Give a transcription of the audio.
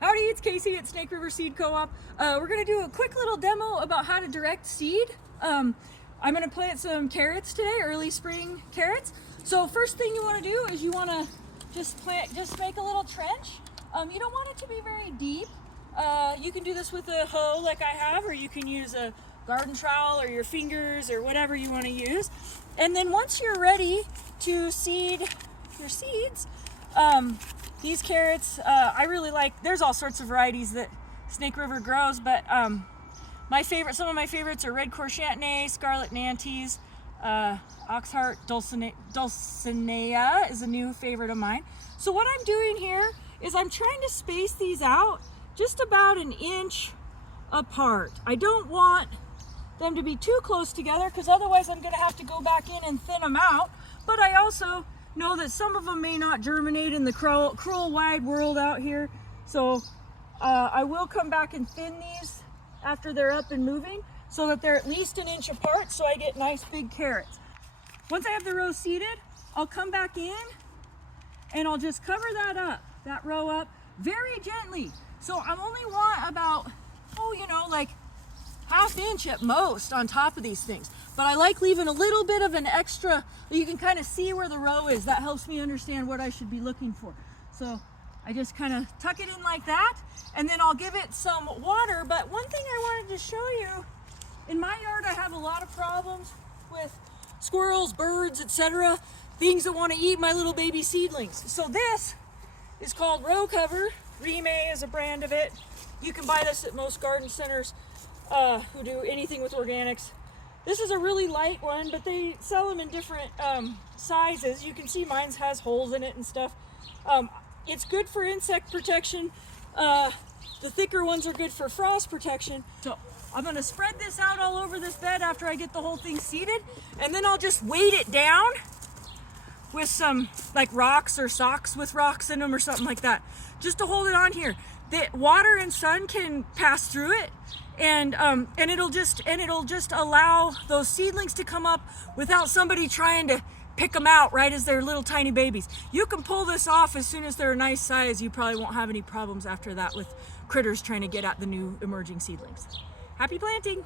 Howdy, it's Casey at Snake River Seed Co-op. We're going to do a quick little demo about how to direct seed. I'm going to plant some carrots today, early spring carrots. So first thing you want to do is you want to just make a little trench. You don't want it to be very deep. You can do this with a hoe like I have, or you can use a garden trowel or your fingers or whatever you want to use. And then once you're ready to seed your seeds, these carrots, I really like, there's all sorts of varieties that Snake River grows, but some of my favorites are red courgette, scarlet nantes, oxheart dulcinea is a new favorite of mine. So what I'm doing here is I'm trying to space these out just about an inch apart. I don't want them to be too close together because otherwise I'm going to have to go back in and thin them out, but I also know that some of them may not germinate in the cruel wide world out here. So I will come back and thin these after they're up and moving so that they're at least an inch apart so I get nice big carrots. Once I have the row seeded, I'll come back in and I'll just cover that row up very gently. So I only want about, like ½ inch at most on top of these things. But I like leaving a little bit of an extra, you can kind of see where the row is. That helps me understand what I should be looking for. So I just kind of tuck it in like that, and then I'll give it some water. But one thing I wanted to show you, in my yard I have a lot of problems with squirrels, birds, etc. Things that want to eat my little baby seedlings. So this is called row cover. Rime is a brand of it. You can buy this at most garden centers who do anything with organics. This is a really light one, but they sell them in different sizes. You can see mine has holes in it and stuff. It's good for insect protection. The thicker ones are good for frost protection. So I'm going to spread this out all over this bed after I get the whole thing seeded, and then I'll just weight it down with some like rocks or socks with rocks in them or something like that, just to hold it on here. The water and sun can pass through it, and it'll just allow those seedlings to come up without somebody trying to pick them out right as they're little tiny babies. You can pull this off as soon as they're a nice size. You probably won't have any problems after that with critters trying to get at the new emerging seedlings. Happy planting!